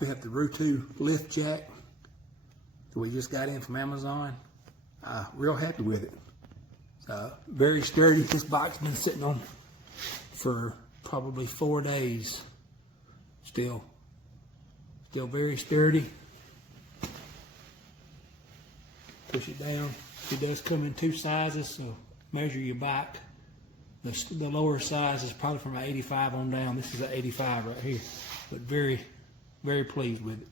We have the RUTU lift jack that we just got in from Amazon. Real happy with it. Very sturdy. This box been sitting on for probably 4 days. Still very sturdy. Push it down. It does come in 2 sizes, so measure your bike. The lower size is probably from an 85 on down. This is an 85 right here, but very, very pleased with it.